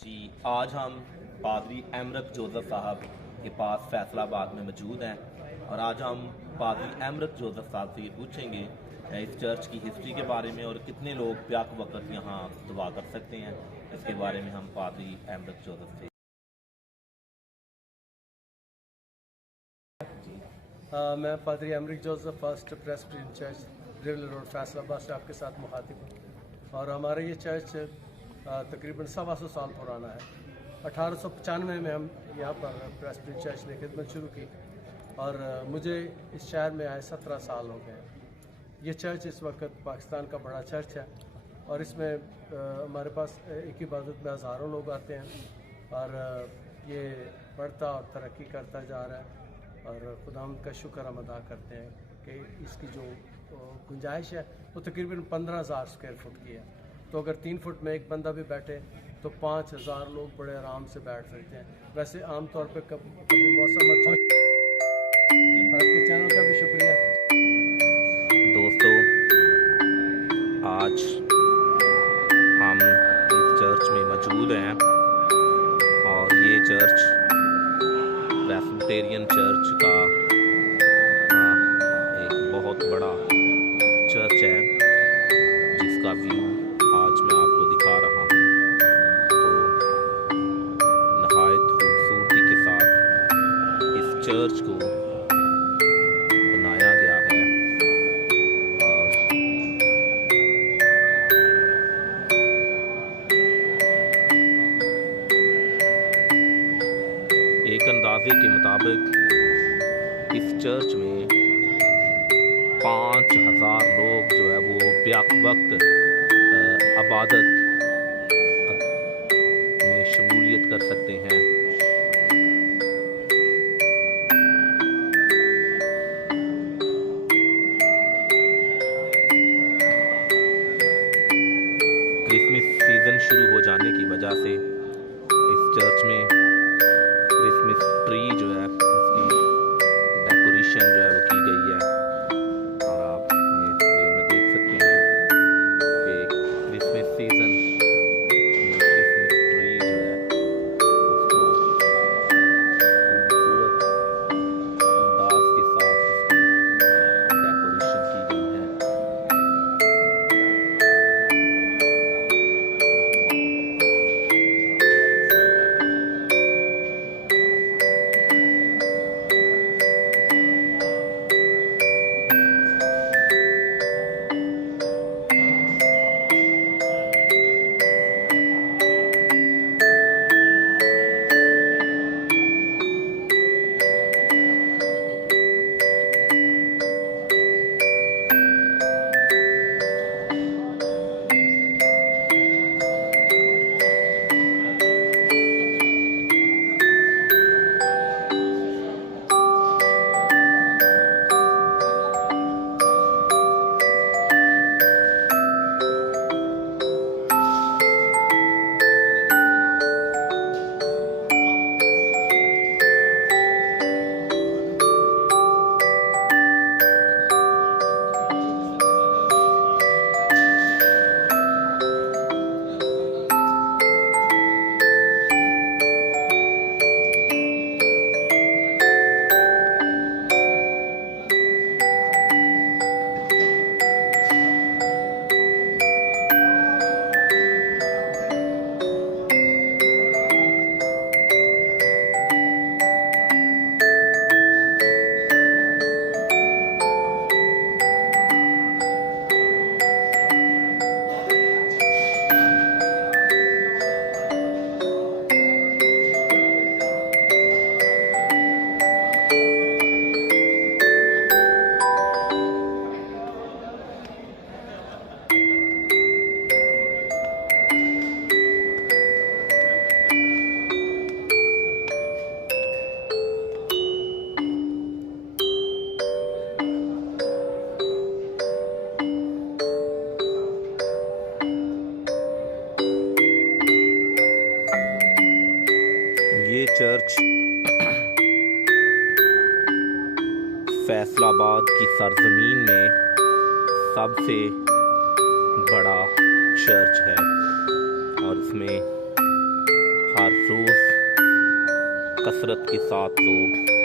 जी आज हम पादरी अमृत जोसेफ साहब के पास फैसलाबाद में मौजूद हैं और आज हम पादरी अमृत जोसेफ साहब से ये पूछेंगे इस चर्च की हिस्ट्री के बारे में और कितने लोग ब्याक वक्त यहाँ दुआ कर सकते हैं। इसके बारे में हम पादरी अमृत जोसेफ से मैं पादरी Amrit Joseph first Presbyterian church river road Faisalabad से आपके साथ मुखातिब हूँ और हमारा ये चर्च तकरीबन 125 साल पुराना है। 1895 में हम यहाँ पर प्रेस्बिटेरियन चर्च ने खिदमत शुरू की और मुझे इस शहर में आए 17 साल हो गए। ये चर्च इस वक्त पाकिस्तान का बड़ा चर्च है और इसमें हमारे पास एक इबादत में हज़ारों लोग आते हैं और ये बढ़ता और तरक्की करता जा रहा है और खुदाम का शुक्र हम अदा करते हैं कि इसकी जो गुंजाइश है वो तकरीबन 15,000 स्क्वायर फुट की है। तो अगर 3 फुट में एक बंदा भी बैठे तो 5,000 लोग बड़े आराम से बैठ सकते हैं। वैसे आमतौर पर कभी मौसम अच्छा। आपके चैनल का भी शुक्रिया। दोस्तों, आज हम इस चर्च में मौजूद हैं और ये चर्च प्रेस्बिटेरियन चर्च का एक बहुत बड़ा चर्च है जिसका व्यू आज मैं आपको दिखा रहा हूँ। तो नहायत खूबसूरती के साथ इस चर्च को बनाया गया है और एक अंदाजे के मुताबिक इस चर्च में 5,000 लोग जो है वो ब्याक वक्त आबादत में शमूलियत कर सकते हैं। क्रिसमस सीज़न शुरू हो जाने की वजह से इस चर्च में क्रिसमस ट्री जो है उसकी डेकोरेशन जो है वो की गई है और आप ये वीडियो में देख सकते हैं कि क्रिसमस सीज़न में क्रिसमस ट्री जो है उसको खूबसूरत अंदाज के साथ उसकी डेकोरेशन की गई है। ये चर्च फैसलाबाद की सरजमीन में सबसे बड़ा चर्च है और इसमें रोज़ कसरत के साथ लोग